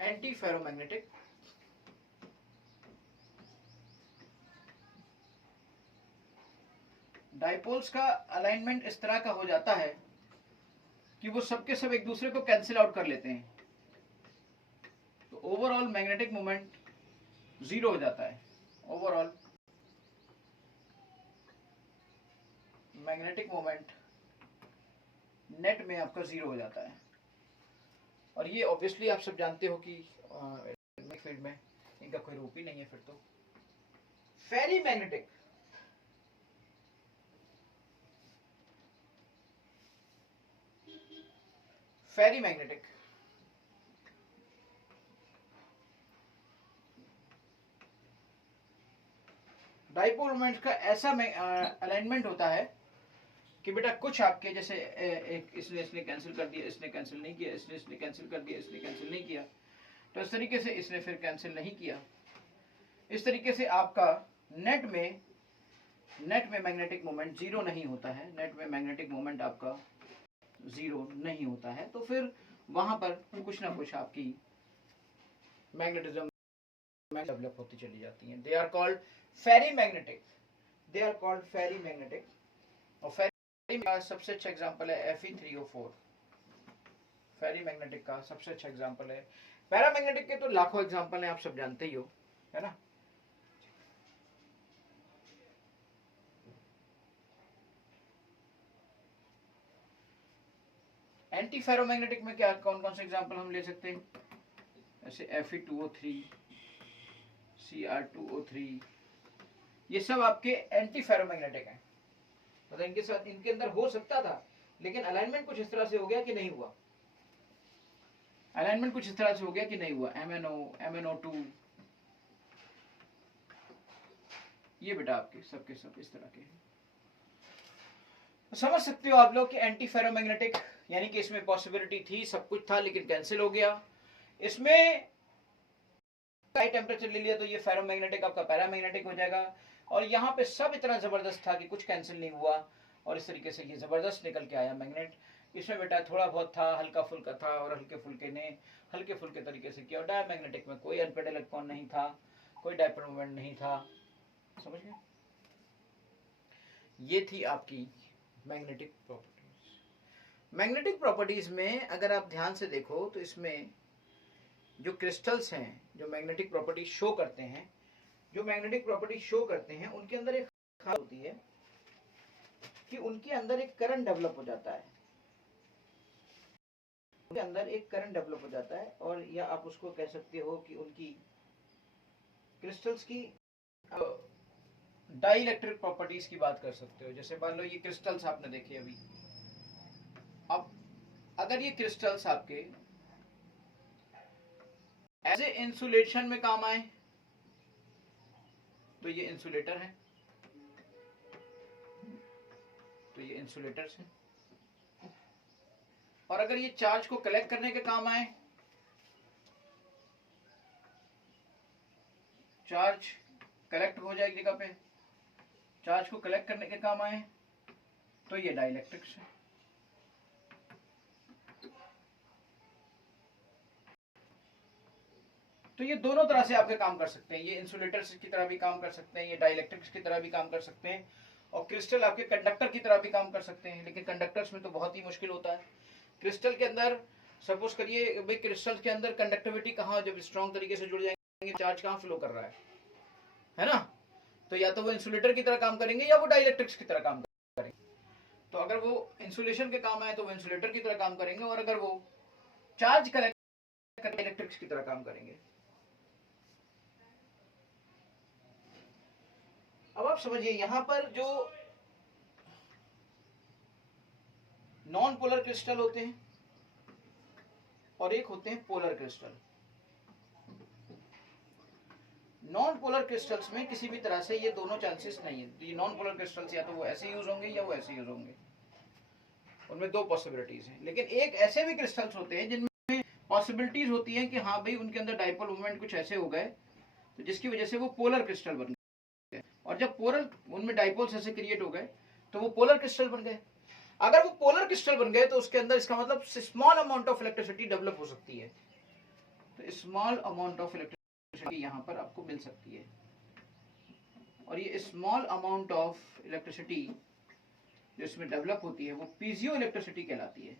anti ferromagnetic dipoles का अलाइनमेंट इस तरह का हो जाता है कि वो सबके सब एक दूसरे को कैंसिल आउट कर लेते हैं, तो ओवरऑल मैग्नेटिक मोमेंट जीरो हो जाता है। ओवरऑल मैग्नेटिक मोमेंट नेट में आपका जीरो हो जाता है। और ये ऑब्वियसली आप सब जानते हो कि फील्ड में इनका कोई रूप ही नहीं है। फिर तो फेरी मैग्नेटिक, फेरी मैग्नेटिक डाइपोल मोमेंट का ऐसा अलाइनमेंट होता है कि बेटा कुछ आपके जैसे एक इसने कैंसिल कर दिया, इसने कैंसिल नहीं किया, इसने कैंसिल कर दिया, इसने कैंसिल नहीं किया, तो इस तरीके से इसने फिर कैंसिल नहीं किया। इस तरीके से आपका नेट में मैग्नेटिक मोमेंट जीरो नहीं होता है, नेट में मैग्नेटिक मोमेंट आपका जीरो नहीं होता है। तो फिर वहां पर कुछ ना कुछ आपकी मैग्नेटिज्म डेवलप होती चली जाती हैं। They are called ferrimagnetic, they are called ferrimagnetic. और फेरी का सबसे अच्छा एग्जांपल है Fe3O4। फेरी मैग्नेटिक का सबसे अच्छा एग्जांपल है। पैरामैग्नेटिक के तो लाखों एग्जांपल हैं, आप सब जानते ही हो, है ना। एंटी फेरोमैग्नेटिक में क्या कौन कौन से एग्जांपल हम ले सकते हैं, जैसे Fe2O3, Cr2O3, ये सब आपके एंटी फेरोमैग्नेटिक हैं। मतलब इनके साथ इनके अंदर हो सकता था, लेकिन अलाइनमेंट कुछ इस तरह से हो गया कि नहीं हुआ, अलाइनमेंट कुछ इस तरह से हो गया कि नहीं हुआ। MnO, MnO2, ये बेटा आपके सबके सब इस तरह के हैं। समझ सकते हो आप लोग कि एंटी फेरोमैग्नेटिक यानी कि इसमें पॉसिबिलिटी थी, सब कुछ था, लेकिन कैंसिल हो गया। इसमें हाई टेम्परेचर ले लिया तो ये फेरोमैग्नेटिक आपका पैरामैग्नेटिक हो जाएगा। और यहाँ पे सब इतना जबरदस्त था कि कुछ कैंसिल नहीं हुआ, और इस तरीके से ये जबरदस्त निकल के आया मैग्नेट। इसमें बेटा थोड़ा बहुत था, हल्का फुल्का था, और हल्के फुल्के ने हल्के फुल्के तरीके से किया। और डायमैग्नेटिक में कोई अनपेड इलेक्ट्रॉन नहीं था, कोई डायपोल मोमेंट नहीं था। समझ गए, ये थी आपकी मैग्नेटिक प्रॉपर्टीज। मैग्नेटिक प्रॉपर्टीज में अगर आप ध्यान से देखो तो इसमें जो क्रिस्टल्स हैं जो मैग्नेटिक प्रॉपर्टी शो करते हैं, उनके अंदर एक खास होती है कि उनके अंदर एक करंट डेवलप हो जाता है, और या आप उसको कह सकते हो कि उनकी क्रिस्टल्स की डाइइलेक्ट्रिक प्रॉपर्टीज की बात कर सकते हो। जैसे मान लो ये क्रिस्टल्स आपने देखे अभी, अब अगर ये क्रिस्टल्स आपके एज ए इंसुलेशन में काम आए तो ये इंसुलेटर है, तो ये इंसुलेटर्स हैं। और अगर ये चार्ज को कलेक्ट करने के काम आए, चार्ज कलेक्ट हो जाए जगह पे, चार्ज को कलेक्ट करने के काम आए, तो ये डाइइलेक्ट्रिक्स है। तो ये दोनों तरह से आपके काम कर सकते हैं, ये इंसुलेटर्स की तरह भी काम कर सकते हैं, ये डाइइलेक्ट्रिक्स की तरह भी काम कर सकते हैं, और क्रिस्टल आपके कंडक्टर की तरह भी काम कर सकते हैं। लेकिन कंडक्टर्स में तो बहुत ही मुश्किल होता है। क्रिस्टल के अंदर सपोज करिए भाई, क्रिस्टल के अंदर कंडक्टिविटी कहाँ, जब स्ट्रॉन्ग तरीके से जुड़ जाएंगे, चार्ज कहाँ फ्लो कर रहा है ना। तो या तो वो इंसुलेटर की तरह काम करेंगे या वो डाइइलेक्ट्रिक्स की तरह काम करेंगे। तो अगर वो इंसुलेशन के काम आए तो वो इंसुलेटर की तरह काम करेंगे, और अगर वो चार्ज कलेक्ट कर इलेक्ट्रिक्स की तरह काम करेंगे। अब आप समझिए, यहां पर जो नॉन पोलर क्रिस्टल होते हैं और एक होते हैं polar crystal. Non polar crystals में किसी भी तरह से ये दोनों चांसेस नहीं है। ये नॉन पोलर क्रिस्टल्स या तो वो ऐसे यूज होंगे या वो ऐसे यूज होंगे, उनमें दो पॉसिबिलिटीज हैं। लेकिन एक ऐसे भी क्रिस्टल्स होते हैं जिनमें पॉसिबिलिटीज होती है कि हाँ भाई उनके अंदर डाइपोल मूवमेंट कुछ ऐसे हो गए तो जिसकी वजह से वो पोलर क्रिस्टल बन गए, और जब पोलर उनमें डाइपोल्स ऐसे क्रिएट हो गए तो वो पोलर क्रिस्टल बन गए। अगर वो पोलर क्रिस्टल बन गए तो उसके अंदर इसका मतलब small amount of electricity develop हो सकती है। तो स्मॉल अमाउंट ऑफ इलेक्ट्रिसिटी यहां पर आपको मिल सकती है, और ये स्मॉल अमाउंट ऑफ इलेक्ट्रिसिटी जो इसमें डेवलप होती है वो पीजियो इलेक्ट्रिसिटी कहलाती है।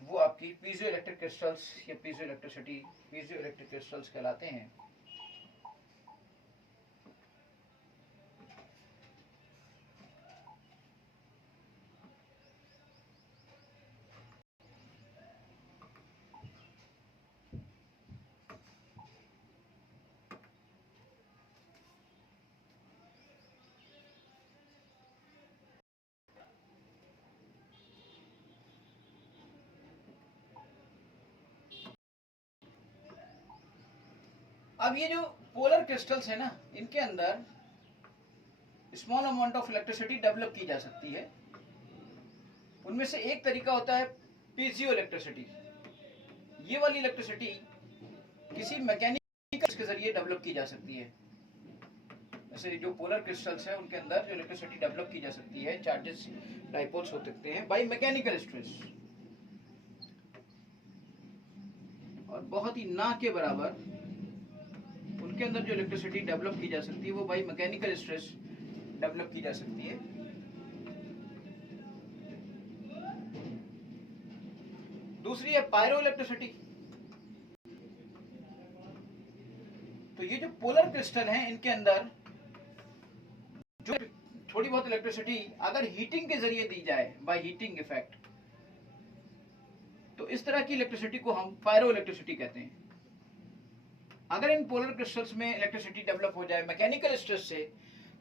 वो आपकी पीजियो इलेक्ट्रिक क्रिस्टल्स या पीजियो इलेक्ट्रिक क्रिस्टल्स कहलाते हैं। अब ये जो पोलर क्रिस्टल्स है ना, इनके अंदर small amount of electricity develop की जा सकती है। उनमें से एक तरीका होता है पीजियो इलेक्ट्रिसिटी। ये वाली इलेक्ट्रिसिटी किसी मैकेनिकल के जरिए डेवलप की जा सकती है। जैसे जो पोलर क्रिस्टल्स है उनके अंदर जो इलेक्ट्रिसिटी डेवलप की जा सकती है, चार्जेस डाइपोल्स हो सकते हैं बाय मैकेनिकल स्ट्रेस, और बहुत ही ना के बराबर उनके अंदर जो इलेक्ट्रिसिटी डेवलप की जा सकती है वो बाय मैकेनिकल स्ट्रेस डेवलप की जा सकती है। दूसरी है पायरो इलेक्ट्रिसिटी। तो ये जो पोलर क्रिस्टल हैं इनके अंदर जो थोड़ी बहुत इलेक्ट्रिसिटी अगर हीटिंग के जरिए दी जाए बाय हीटिंग इफेक्ट, तो इस तरह की इलेक्ट्रिसिटी को हम पायरो इलेक्ट्रिसिटी कहते हैं। अगर इन पोलर क्रिस्टल्स में इलेक्ट्रिसिटी डेवलप हो जाए मैकेनिकल स्ट्रेस से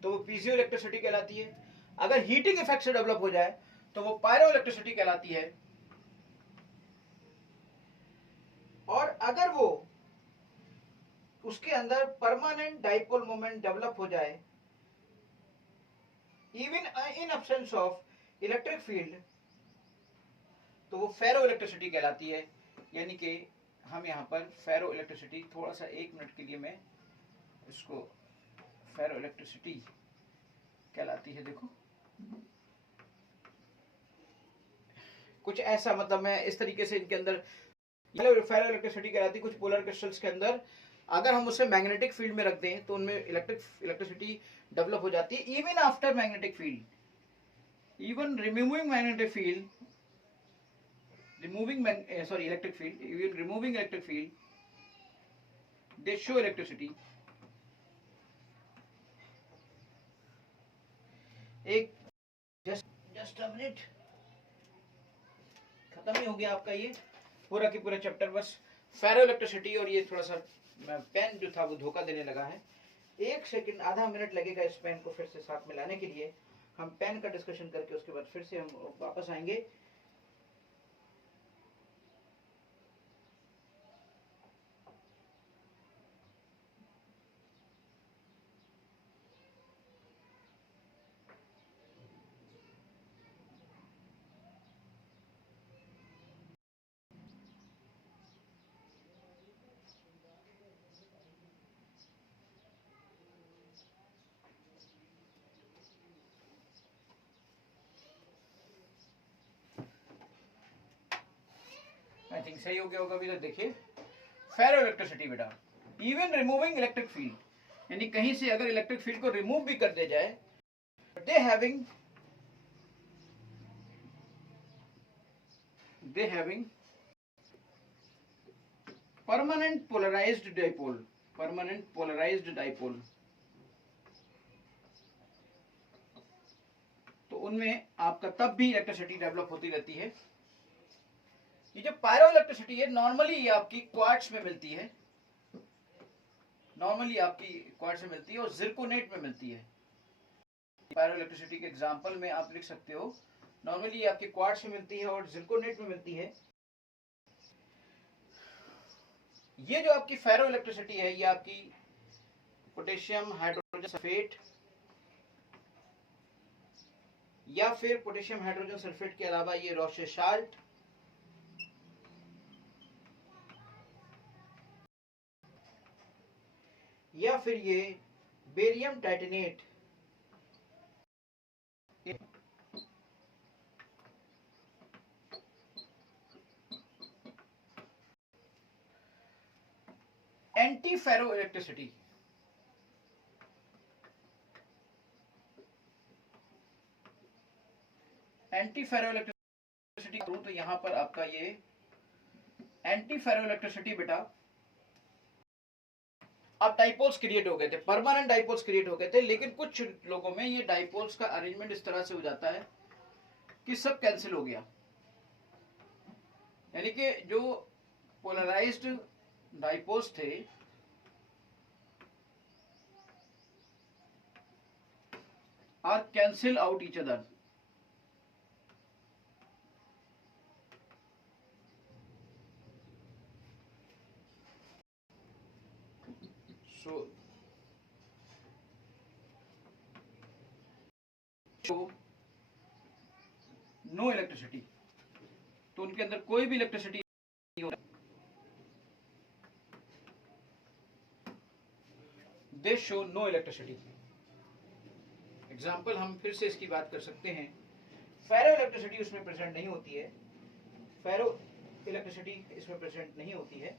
तो वो पीजियो इलेक्ट्रिसिटी कहलाती है। अगर हीटिंग इफेक्ट से डेवलप हो जाए तो वो पायरो इलेक्ट्रिसिटी कहलाती है। और अगर वो उसके अंदर परमानेंट डाइपोल मोमेंट डेवलप हो जाए even in absence of electric field, तो वो फेरो इलेक्ट्रिसिटी कहलाती है। यानी कि हम यहाँ पर फेरो इलेक्ट्रिसिटी, थोड़ा सा 1 मिनट के लिए मैं इसको, फेरो इलेक्ट्रिसिटी कहलाती है। देखो कुछ ऐसा, मतलब मैं इस तरीके से इनके अंदर फेरो इलेक्ट्रिसिटी कहलाती है। कुछ पोलर क्रिस्टल्स के अंदर अगर हम उसे मैग्नेटिक फील्ड में रख दें तो उनमें इलेक्ट्रिसिटी डेवलप हो जाती है even after magnetic field, even removing magnetic field, electric field, even removing electric field, they show electricity. एक just a minute, खत्म ही हो गया आपका ये पूरा की पूरा चैप्टर, बस फेरो इलेक्ट्रिसिटी। और ये थोड़ा सा पेन जो था वो धोखा देने लगा है। 1 सेकंड, आधा मिनट लगेगा इस पेन को फिर से साथ में लाने के लिए। हम पेन का डिस्कशन करके उसके बाद फिर से हम वापस आएंगे। आई थिंक सही हो गया होगा अभी। तो देखिए फेरो इलेक्ट्रिसिटी बेटा, इवन रिमूविंग इलेक्ट्रिक फील्ड, यानी कहीं से अगर इलेक्ट्रिक फील्ड को रिमूव भी कर दिया जाए, they having permanent polarised dipole, तो उनमें आपका तब भी इलेक्ट्रिसिटी डेवलप होती रहती है। ये जो पायरो इलेक्ट्रिसिटी है नॉर्मली ये आपकी क्वार्ट्ज में मिलती है, और जिरकोनेट में मिलती है। पायरो इलेक्ट्रिसिटी के एग्जांपल में आप लिख सकते हो, नॉर्मली ये आपकी क्वार्ट्ज में मिलती है और जिरकोनेट में मिलती है। ये जो आपकी फेरो इलेक्ट्रिसिटी है ये आपकी पोटेशियम हाइड्रोजन सल्फेट या फिर पोटेशियम हाइड्रोजन सल्फेट के अलावा ये रोशेशाल्ट, या फिर ये barium titanate, antiferroelectricity. Antiferroelectricity करूं तो यहां पर आपका ये एंटी फेरो इलेक्ट्रिसिटी बेटा, अब डाइपोल्स क्रिएट हो गए थे, परमानेंट डाइपोल्स क्रिएट हो गए थे, लेकिन कुछ लोगों में ये डाइपोल्स का अरेंजमेंट इस तरह से हो जाता है कि सब कैंसिल हो गया, यानी कि जो पोलराइज्ड डाइपोल्स थे are cancel out each other. So no electricity, तो उनके अंदर कोई भी इलेक्ट्रिसिटी नहीं हो रहा, they show no electricity. Example हम फिर से इसकी बात कर सकते हैं, फेरो इलेक्ट्रिसिटी उसमें प्रेजेंट नहीं होती है, फेरो इलेक्ट्रिसिटी इसमें प्रेजेंट नहीं होती है।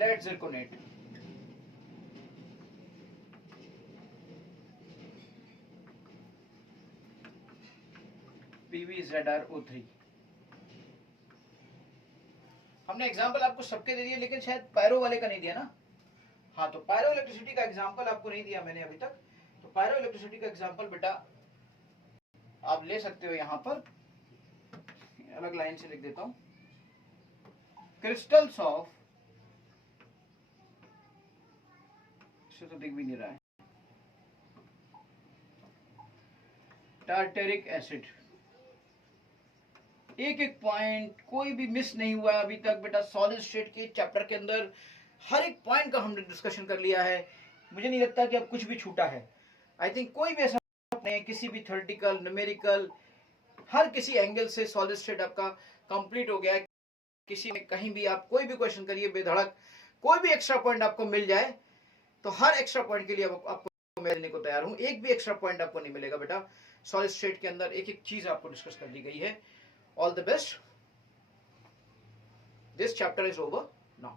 लेड जिरकोनेट, PbZrO3, हमने एग्जाम्पल आपको सबके दे दिए, लेकिन शायद पायरो वाले का नहीं दिया ना। हाँ, तो पायरो इलेक्ट्रिसिटी का एग्जाम्पल आपको नहीं दिया मैंने अभी तक, तो पायरो इलेक्ट्रिसिटी का एग्जाम्पल बेटा आप ले सकते हो, यहां पर अलग लाइन से लिख देता हूं, क्रिस्टल्स ऑफ, इसे तो दिख भी नहीं रहा है, टार्टेरिक एसिड। एक एक पॉइंट कोई भी मिस नहीं हुआ अभी तक बेटा, सॉलिड स्टेट के चैप्टर के अंदर हर एक पॉइंट का हमने डिस्कशन कर लिया है, मुझे नहीं लगता कि अब कुछ भी छूटा है। आई थिंक कोई भी ऐसा नहीं है, किसी भी थ्योरेटिकल न्यूमेरिकल हर किसी एंगल से सॉलिड स्टेट आपका कंप्लीट हो गया है। किसी में कहीं भी आप कोई भी क्वेश्चन करिए बेधड़क, कोई भी एक्स्ट्रा पॉइंट आपको मिल जाए तो हर एक्स्ट्रा पॉइंट के लिए आपको मैं देने को तैयार हूं, एक भी एक्स्ट्रा पॉइंट आपको नहीं मिलेगा बेटा, सॉलिड स्टेट के अंदर एक एक चीज आपको डिस्कस कर दी गई है। All the best. This chapter is over now.